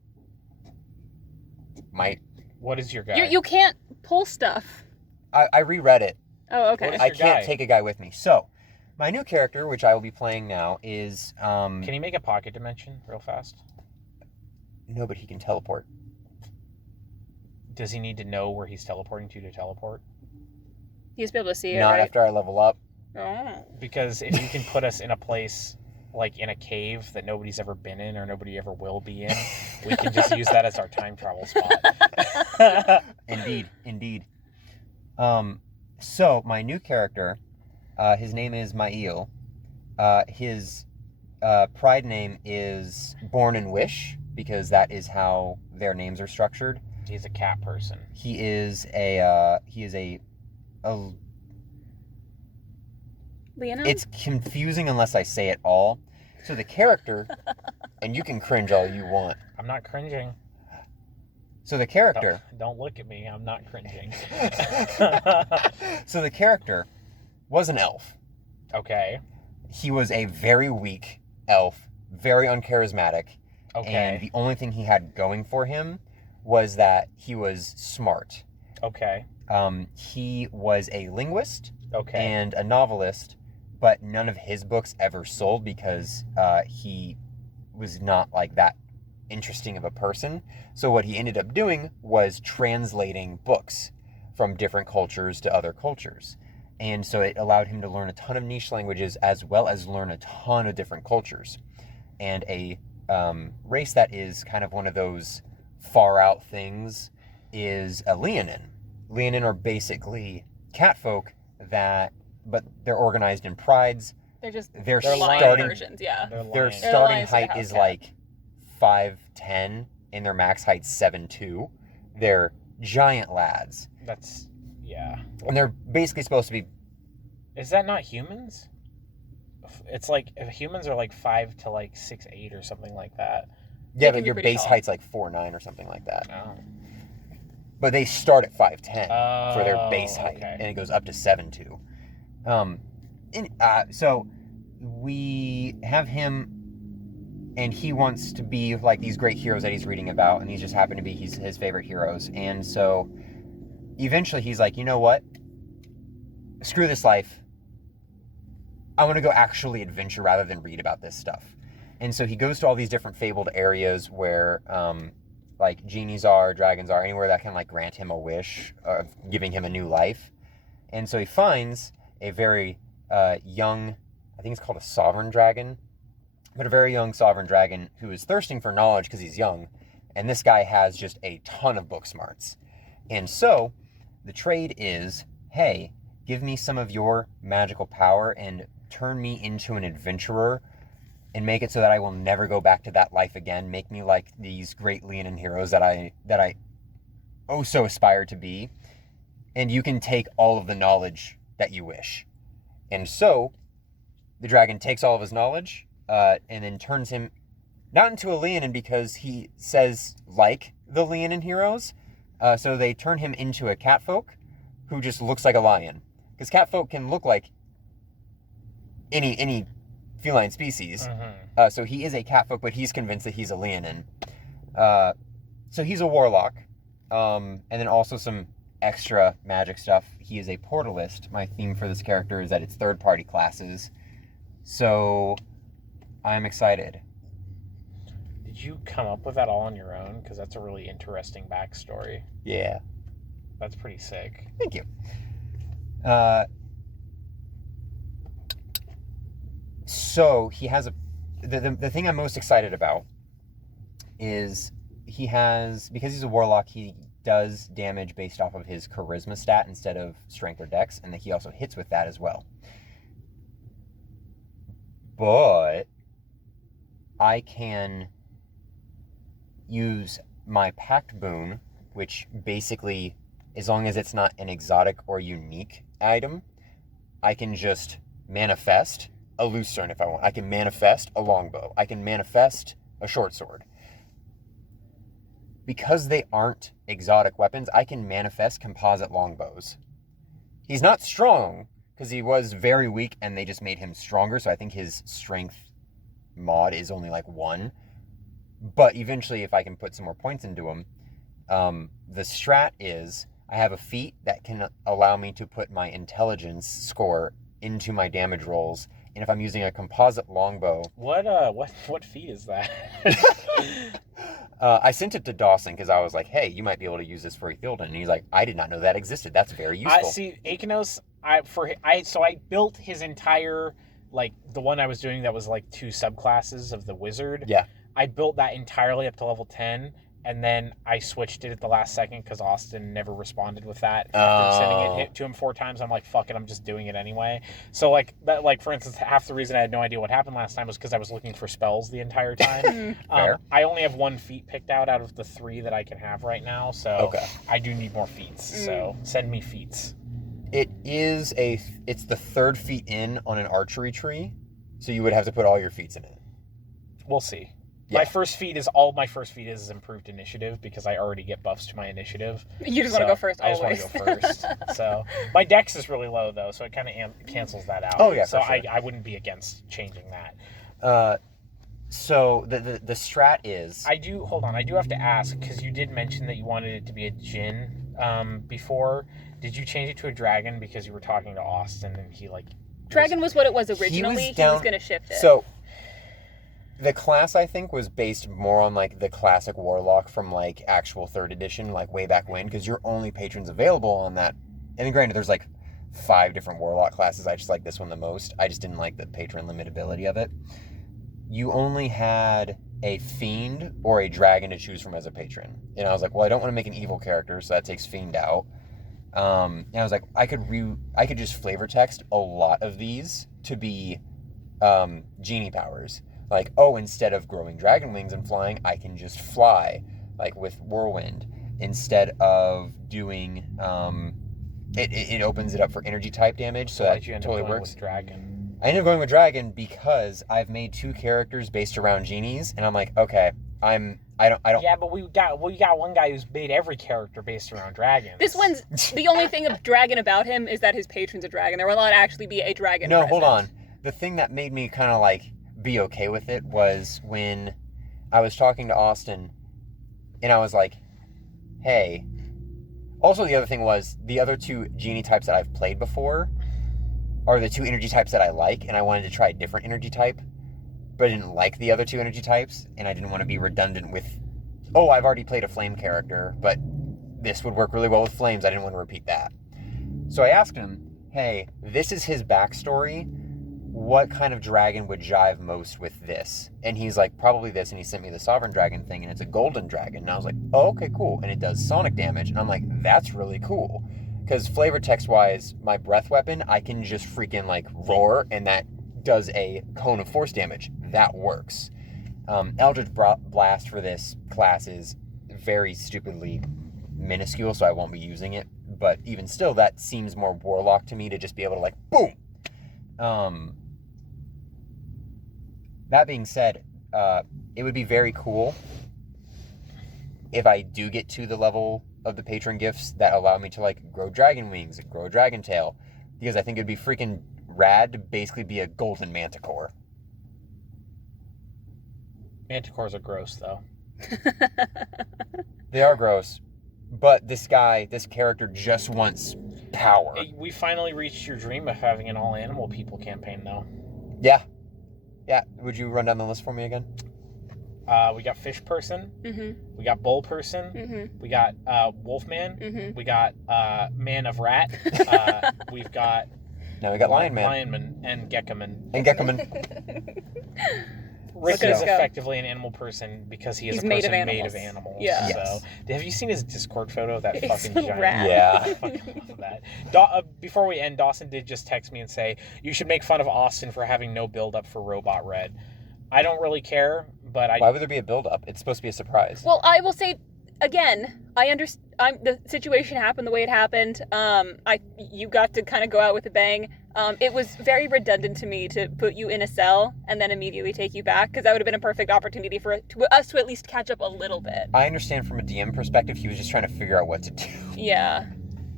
Might. What is your guy? You can't pull stuff. I reread it. Oh, okay. I can't take a guy with me. So, my new character, which I will be playing now, is... Can he make a pocket dimension real fast? No, but he can teleport. Does he need to know where he's teleporting to teleport? He's be able to see it, Not right? after I level up. Oh. Because if you can put us in a place, like in a cave that nobody's ever been in or nobody ever will be in, we can just use that as our time travel spot. Indeed. So, my new character, his name is Mail. His pride name is Born and Wish, because that is how their names are structured. He's a cat person. He is a Leonard? It's confusing unless I say it all. So the character, and you can cringe all you want. I'm not cringing. So the character... Don't look at me. I'm not cringing. So the character was an elf. Okay. He was a very weak elf, very uncharismatic. Okay. And the only thing he had going for him was that he was smart. Okay. He was a linguist. Okay. And a novelist, but none of his books ever sold because he was not like that interesting of a person. So what he ended up doing was translating books from different cultures to other cultures. And so it allowed him to learn a ton of niche languages as well as learn a ton of different cultures. And a race that is kind of one of those far out things is a Leonin. Leonin are basically catfolk but they're organized in prides. They're lion starting versions, yeah. Their starting height is like 5'10", and their max height's 7'2". They're giant lads. Yeah. And they're basically supposed to be... Is that not humans? It's like, if humans are like 5 to like 6'8" or something like that. Yeah, but your base height's like 4'9" or something like that. Oh. But they start at 5'10" for their base height, okay. and it goes up to 7'2". So we have him, and he wants to be like these great heroes that he's reading about, and these just happen to be his favorite heroes. And so eventually he's like, you know what? Screw this life. I want to go actually adventure rather than read about this stuff. And so he goes to all these different fabled areas where... like genies are, dragons are, anywhere that can like grant him a wish of giving him a new life. And so he finds a very young, I think it's called a sovereign dragon, but a very young sovereign dragon who is thirsting for knowledge because he's young. And this guy has just a ton of book smarts. And so the trade is, hey, give me some of your magical power and turn me into an adventurer and make it so that I will never go back to that life again. Make me like these great Leonin heroes that I oh so aspire to be. And you can take all of the knowledge that you wish. And so the dragon takes all of his knowledge and then turns him not into a Leonin because he says like the Leonin heroes. So they turn him into a catfolk who just looks like a lion. Because catfolk can look like any feline species. Mm-hmm. So he is a catfolk, but he's convinced that he's a Leonin. So he's a warlock. And then also some extra magic stuff. He is a portalist. My theme for this character is that it's third-party classes. So I'm excited. Did you come up with that all on your own? Because that's a really interesting backstory. Yeah. That's pretty sick. Thank you. So he has the thing I'm most excited about is he has, because he's a warlock, he does damage based off of his charisma stat instead of strength or dex, and that he also hits with that as well. But I can use my pact boon, which basically, as long as it's not an exotic or unique item, I can just manifest a lucerne if I want. I can manifest a longbow. I can manifest a short sword. Because they aren't exotic weapons, I can manifest composite longbows. He's not strong, because he was very weak and they just made him stronger, so I think his strength mod is only like 1. But eventually, if I can put some more points into him, the strat is I have a feat that can allow me to put my intelligence score into my damage rolls, and if I'm using a composite longbow... What feat is that? I sent it to Dawson because I was like, hey, you might be able to use this for Ethilden. And he's like, I did not know that existed. That's very useful. See, Akanos, I built his entire, like, the one I was doing that was like 2 subclasses of the wizard. Yeah. I built that entirely up to level 10, and then I switched it at the last second because Austin never responded with that. After sending it to him 4 times, I'm like, fuck it, I'm just doing it anyway. So, like, for instance, half the reason I had no idea what happened last time was because I was looking for spells the entire time. I only have 1 feat picked out of the 3 that I can have right now, so okay. I do need more feats, so send me feats. It's the 3rd feat in on an archery tree, so you would have to put all your feats in it. We'll see. Yeah. My first feat is improved initiative because I already get buffs to my initiative. You just want to go first always. I just want to go first. So my dex is really low though, so it kind of cancels that out. Oh yeah, so for sure. I wouldn't be against changing that. So the strat is... I do have to ask, because you did mention that you wanted it to be a djinn before. Did you change it to a dragon because you were talking to Austin and he like... Dragon was what it was originally. He was going to shift it. So the class, I think, was based more on like the classic warlock from like actual 3rd edition, like way back when, because your only patrons available on that. And granted, there's like 5 different warlock classes. I just like this one the most. I just didn't like the patron limitability of it. You only had a fiend or a dragon to choose from as a patron. And I was like, well, I don't want to make an evil character, so that takes fiend out. And I was like, I could just flavor text a lot of these to be genie powers. Like, oh, instead of growing dragon wings and flying, I can just fly, like with whirlwind. Instead of doing, it opens it up for energy type damage, so that totally works. With dragon? I ended up going with dragon because I've made 2 characters based around genies, and I'm like, okay, I don't. Yeah, but we got one guy who's made every character based around dragons. This one's the only thing of dragon about him is that his patron's a dragon. There will not actually be a dragon. No, present. hold on. The thing that made me kind of like be okay with it was when I was talking to Austin, and I was like, hey. Also, the other thing was the other 2 genie types that I've played before are the 2 energy types that I like, and I wanted to try a different energy type, but I didn't like the other 2 energy types, and I didn't want to be redundant with, oh, I've already played a flame character, but this would work really well with flames. I didn't want to repeat that. So I asked him, hey, this is his backstory. What kind of dragon would jive most with this? And he's like, probably this, and he sent me the Sovereign Dragon thing, and it's a golden dragon. And I was like, oh, okay, cool. And it does sonic damage. And I'm like, that's really cool. Because flavor text-wise, my breath weapon, I can just freaking, like, roar, and that does a cone of force damage. That works. Eldritch Blast for this class is very stupidly minuscule, so I won't be using it. But even still, that seems more warlock to me to just be able to, like, boom! That being said, it would be very cool if I do get to the level of the patron gifts that allow me to, like, grow dragon wings and grow a dragon tail, because I think it'd be freaking rad to basically be a golden manticore. Manticores are gross, though. They are gross, but this character just wants power. Hey, we finally reached your dream of having an all-animal people campaign, though. Yeah. Would you run down the list for me again? We got Fish Person. Mm-hmm. We got Bull Person. Mm-hmm. We got Wolfman. Mm-hmm. We got Man of Rat. We've got Now we got Lion Man. Lionman and Geckoman. And Geckoman. Rick So- is effectively an animal person because he is He's a made person of made animals. of animals. Yeah. Yes. So, have you seen his Discord photo of that He's fucking so giant? rad. Yeah. I fucking love that. Before we end, Dawson did just text me and say, you should make fun of Austin for having no build-up for Robot Red. I don't really care, but Why would there be a build-up? It's supposed to be a surprise. Well, I will say, again, I understand. The situation happened the way it happened. You got to kind of go out with a bang. It was very redundant to me to put you in a cell and then immediately take you back, because that would have been a perfect opportunity for us to at least catch up a little bit. I understand from a DM perspective, he was just trying to figure out what to do. Yeah.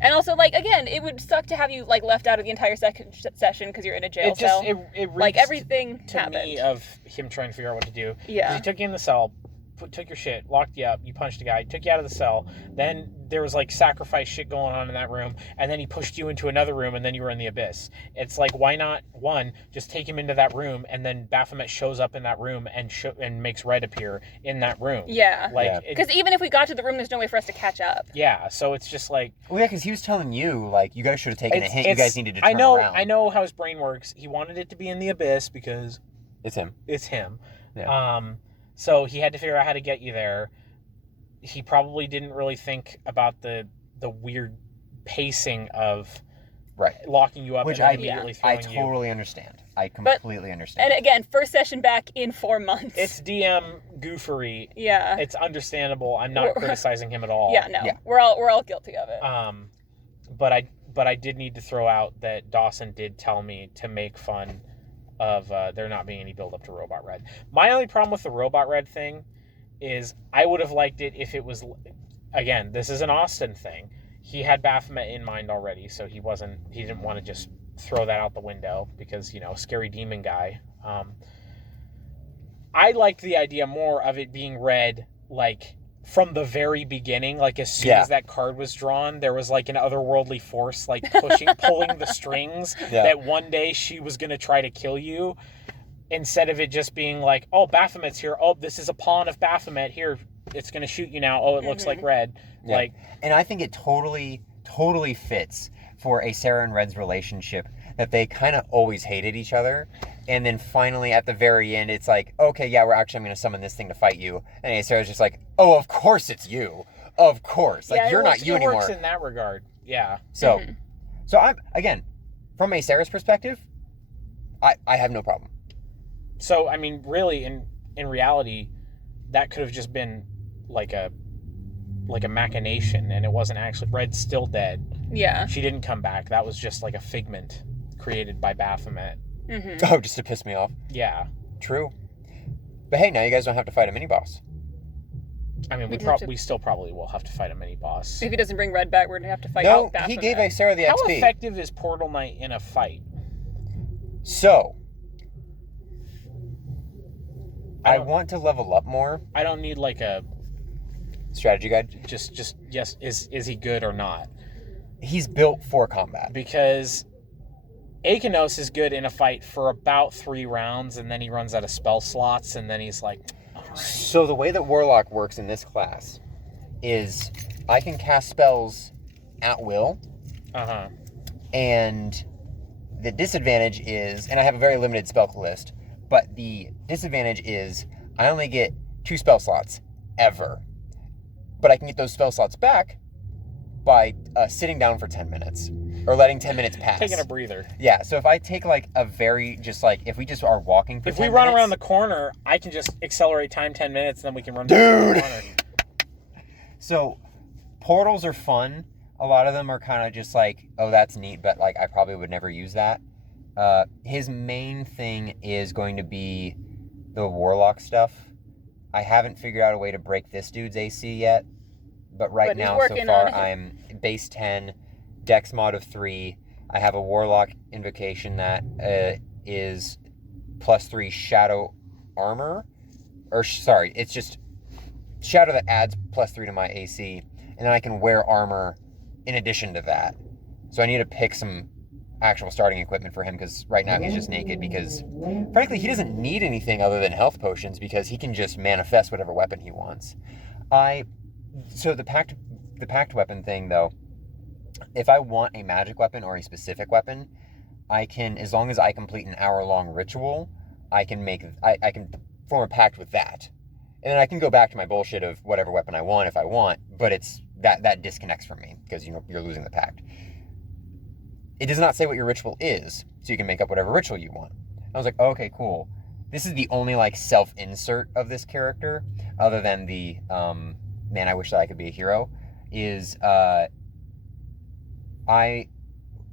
And also, like, again, it would suck to have you, like, left out of the entire second session because you're in a jail cell. It Like, reeks everything to happened. me of him trying to figure out what to do. 'Cause Yeah. he took you in the cell, took your shit, locked you up, you punched a guy, took you out of the cell, then there was like sacrifice shit going on in that room, and then he pushed you into another room, and then you were in the abyss. It's like, why not, one, just take him into that room, and then Baphomet shows up in that room and makes Red appear in that room. Yeah. Like, Yeah. Because even if we got to the room, there's no way for us to catch up. yeah, so it's just like, Well, yeah, because he was telling you, like, you guys should have taken a hint. You it's- guys needed to turn around. I know how his brain works. He wanted it to be in the abyss because It's him. it's him. Yeah. So he had to figure out how to get you there. He probably didn't really think about the weird pacing of Right. locking you up Which and I then immediately I throwing you. totally understand. I completely understand. And again, first session back in 4 months. It's DM goofery. Yeah. It's understandable. I'm not criticizing him at all. Yeah, no. Yeah. We're all guilty of it. But I did need to throw out that Dawson did tell me to make fun of there not being any build up to Robot Red. My only problem with the Robot Red thing is I would have liked it if it was, again, this is an Austin thing. He had Baphomet in mind already, so he didn't want to just throw that out the window because, scary demon guy. I liked the idea more of it being Red, like, from the very beginning, like as soon as that card was drawn, there was like an otherworldly force like pulling the strings that one day she was going to try to kill you, instead of it just being like, oh, Baphomet's here, oh, this is a pawn of Baphomet, here, it's going to shoot you now, oh, it looks like Red. Yeah. Like, and I think it totally fits for a Sarah and Red's relationship that they kind of always hated each other, and then finally at the very end it's like, okay, yeah, I'm going to summon this thing to fight you, and Sarah's just like, oh, of course it's you, of course, like, you're not you anymore. It works in that regard, yeah. So I'm, again, from a Sarah's perspective, I have no problem. So I mean, really, in reality, that could have just been like a machination, and it wasn't actually. Red's still dead. Yeah. She didn't come back. That was just like a figment created by Baphomet. Oh, just to piss me off. Yeah. True. But hey, now you guys don't have to fight a mini boss. I mean, we still probably will have to fight a mini boss. If he doesn't bring Red back, we're gonna have to fight No, out Baphomet. he gave Sarah the How XP. effective is Portal Knight in a fight? So, I want to level up more. I don't need like a strategy guide. Just yes, is he good or not? He's built for combat. Because Akanos is good in a fight for about 3 rounds, and then he runs out of spell slots, and then he's like... Right. So the way that Warlock works in this class is I can cast spells at will. Uh-huh. And the disadvantage is, and I have a very limited spell list, but the disadvantage is I only get 2 spell slots, ever. But I can get those spell slots back by sitting down for 10 minutes. Or letting 10 minutes pass. Taking a breather. Yeah, so if I take like a very, just like, if we just are walking for 10 minutes. If we run around the corner, I can just accelerate time 10 minutes, and then we can run around the corner. So, portals are fun. A lot of them are kind of just like, oh, that's neat, but like, I probably would never use that. His main thing is going to be the Warlock stuff. I haven't figured out a way to break this dude's AC yet. But now, so far, I'm base 10, Dex mod of 3. I have a Warlock invocation that is +3 Shadow Armor sorry, it's just shadow that adds +3 to my AC, and then I can wear armor in addition to that. So I need to pick some actual starting equipment for him, because right now he's just naked, because frankly he doesn't need anything other than health potions, because he can just manifest whatever weapon he wants. So the pact weapon thing though, if I want a magic weapon or a specific weapon, I can, as long as I complete an hour-long ritual, I can form a pact with that. And then I can go back to my bullshit of whatever weapon I want if I want, but it's that disconnects from me, because you're losing the pact. It does not say what your ritual is, so you can make up whatever ritual you want. I was like, oh, okay, cool. This is the only like self-insert of this character, other than the man, I wish that I could be a hero, is I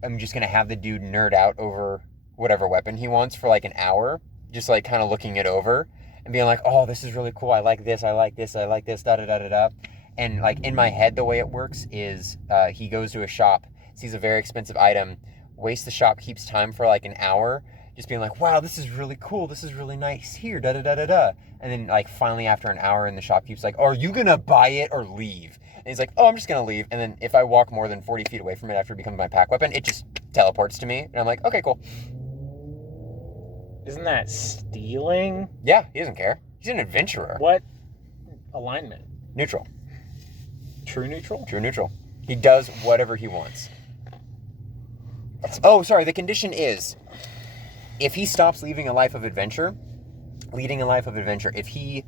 am just gonna have the dude nerd out over whatever weapon he wants for like an hour, just like kind of looking it over and being like, oh, this is really cool, I like this, da da da da da. And like in my head, the way it works is he goes to a shop, sees a very expensive item, wastes the shopkeep's time for like an hour, just being like, wow, this is really cool, this is really nice, here, da da da da da. And then like finally after an hour, and the shopkeep's like, are you gonna buy it or leave? And he's like, oh, I'm just gonna leave. And then if I walk more than 40 feet away from it after it becomes my pack weapon, it just teleports to me. And I'm like, okay, cool. Isn't that stealing? Yeah, he doesn't care. He's an adventurer. What alignment? Neutral. True neutral? True neutral. He does whatever he wants. Oh, sorry, the condition is, if he stops leading a life of adventure, if he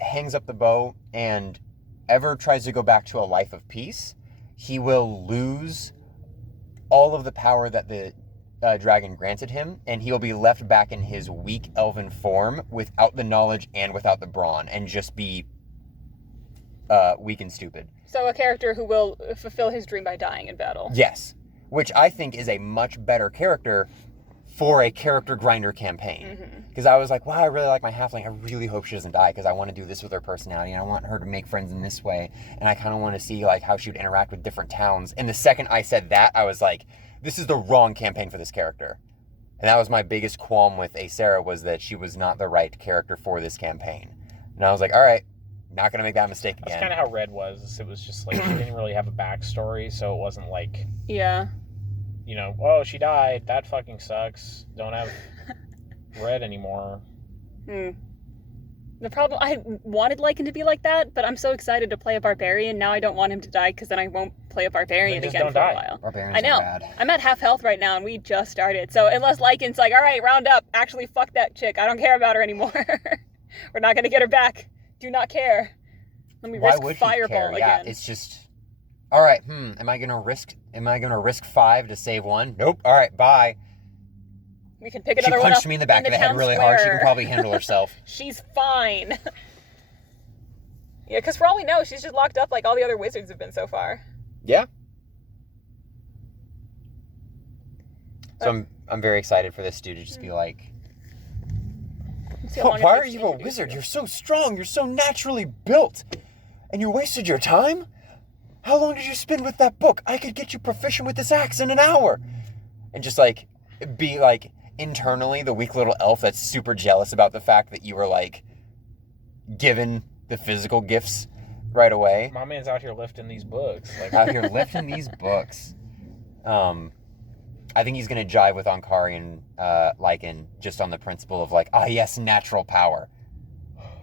hangs up the bow and ever tries to go back to a life of peace, he will lose all of the power that the dragon granted him, and he'll be left back in his weak elven form without the knowledge and without the brawn, and just be weak and stupid. So a character who will fulfill his dream by dying in battle. Yes, which I think is a much better character for a character grinder campaign. Because I was like, wow, I really like my halfling. I really hope she doesn't die, because I want to do this with her personality, and I want her to make friends in this way, and I kind of want to see like how she would interact with different towns. And the second I said that, I was like, this is the wrong campaign for this character. And that was my biggest qualm with Aesera, was that she was not the right character for this campaign. And I was like, all right, not going to make that mistake again. That's kind of how Red was. It was just like, she didn't really have a backstory, so it wasn't like... Yeah. You know, oh, she died. That fucking sucks. Don't have Red anymore. The problem, I wanted Lycan to be like that, but I'm so excited to play a barbarian. Now I don't want him to die, because then I won't play a barbarian again for a while. Barbarians I know. are bad. I'm at half health right now, and we just started. So unless Lycan's like, all right, round up. Actually, fuck that chick. I don't care about her anymore. We're not going to get her back. Do not care. Let me risk Fireball again. Yeah, it's just... All right, am I gonna risk 5 to save 1? Nope. All right, bye. We can pick another one up. She punched me in the back of the head really hard. She can probably handle herself. She's fine. Yeah, because for all we know, she's just locked up like all the other wizards have been so far. Yeah. So I'm very excited for this dude to just be like, oh, why are you a wizard? You're so strong. You're so naturally built. And you wasted your time? How long did you spend with that book? I could get you proficient with this axe in an hour. And just like, be like internally the weak little elf that's super jealous about the fact that you were like given the physical gifts right away. My man's out here lifting these books. Like out here lifting these books. I think he's going to jive with Ankari and Lycan just on the principle of like, yes, natural power.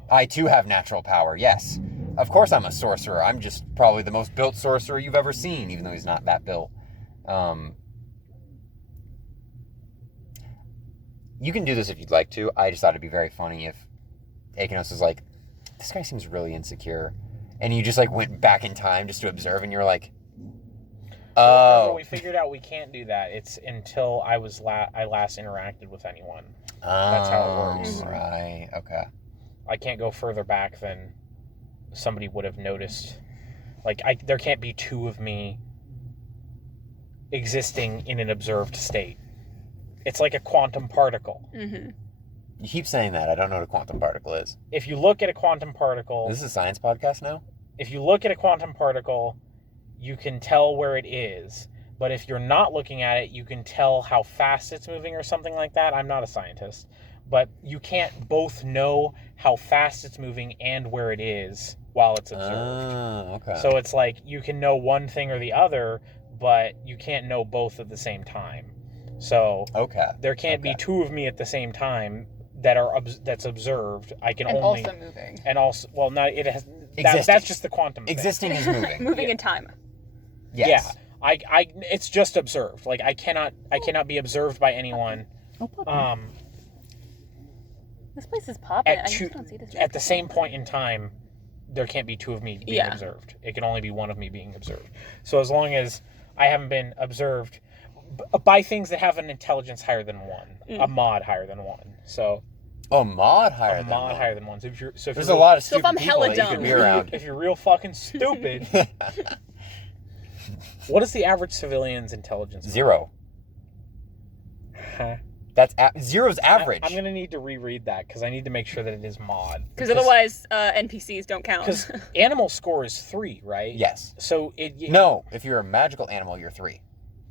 I too have natural power, yes. Of course I'm a sorcerer. I'm just probably the most built sorcerer you've ever seen, even though he's not that built. You can do this if you'd like to. I just thought it'd be very funny if Akanos was like, this guy seems really insecure. And you just like went back in time just to observe, and you're like, oh. We figured out we can't do that. It's until I last interacted with anyone. That's how it works. Right, okay. I can't go further back than somebody would have noticed. Like, there can't be 2 of me existing in an observed state. It's like a quantum particle. You keep saying that. I don't know what a quantum particle is. If you look at a quantum particle... Is this a science podcast now? If you look at a quantum particle, you can tell where it is. But if you're not looking at it, you can tell how fast it's moving or something like that. I'm not a scientist. but you can't both know how fast it's moving and where it is while it's observed. Okay. So it's like you can know one thing or the other, but you can't know both at the same time. So there can't be two of me at the same time that's observed. I can and only also moving. and also not it has Existing. that's just the quantum thing. Existing is moving. Moving in time. Yes. Yeah. I it's just observed. Like I cannot be observed by anyone. This place is popping. I just don't see this. At the same point in time, there can't be two of me being observed. It can only be one of me being observed. So as long as I haven't been observed by things that have an intelligence higher than one, a mod higher than one. So a mod higher than one. Higher than one. So if there's a lot of stupid if I'm people that you could be around. If you're real fucking stupid. What is the average civilian's intelligence? 0. Huh. That's zero's average. I'm gonna need to reread that because I need to make sure that it is mod. Because otherwise, NPCs don't count. Because animal score is 3, right? Yes. So no, if you're a magical animal, you're 3.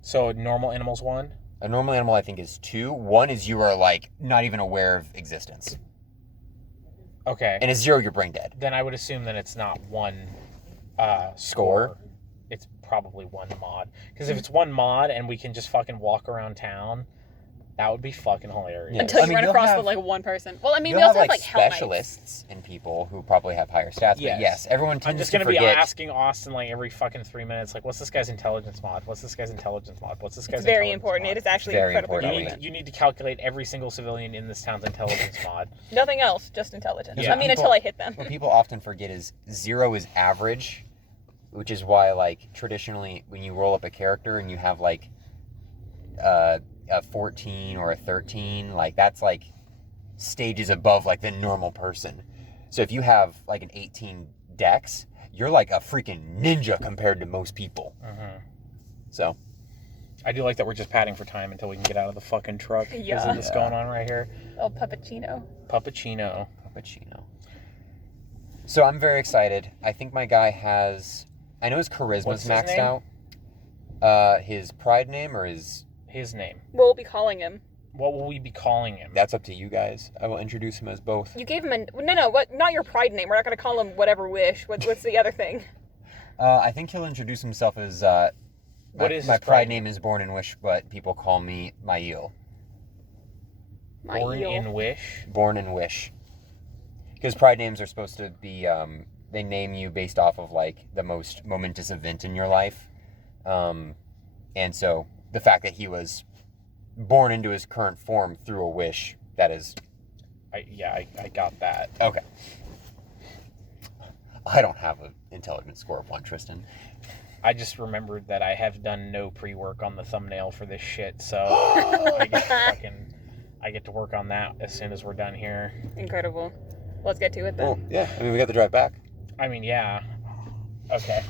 So a normal animal's 1. A normal animal, I think, is 2. 1 is you are like not even aware of existence. Okay. And a 0, you're brain dead. Then I would assume that it's not 1 score. It's probably 1 mod. Because if it's 1 mod and we can just fucking walk around town, that would be fucking hilarious. Yeah. Until you run across with like one person. Well, I mean, we also have like specialists and people who probably have higher stats. Yes. But yes, everyone tends to forget. I'm just going to be asking Austin like every fucking 3 minutes, like, what's this guy's intelligence mod? What's this guy's intelligence mod? What's this guy's It's very important. Mod? It is actually very incredibly important. You need to calculate every single civilian in this town's intelligence mod. Nothing else, just intelligence. Yeah. I mean, until I hit them. What people often forget is 0 is average, which is why, like, traditionally when you roll up a character and you have like a 14 or a 13, like that's like stages above like the normal person. So if you have like an 18 dex, you're like a freaking ninja compared to most people. So I do like that we're just padding for time until we can get out of the fucking truck. Yeah. Isn't this going on right here? Oh, Puppuccino. So I'm very excited. I think my guy has, I know his charisma's maxed out. His pride name or his name. What will we be calling him? What will we be calling him? That's up to you guys. I will introduce him as both. You gave him what? Not your pride name. We're not going to call him whatever wish. What's the other thing? I think he'll introduce himself as my pride name is Born in Wish, but people call me Mail. Born in Wish. Born in Wish. Because pride names are supposed to be they name you based off of like the most momentous event in your life, and so the fact that he was born into his current form through a wish, that is... I got that. Okay. I don't have an intelligence score of 1, Tristan. I just remembered that I have done no pre-work on the thumbnail for this shit, so I get to work on that as soon as we're done here. Incredible. Let's get to it then. Well, yeah. I mean, we got to drive back. I mean, yeah. Okay.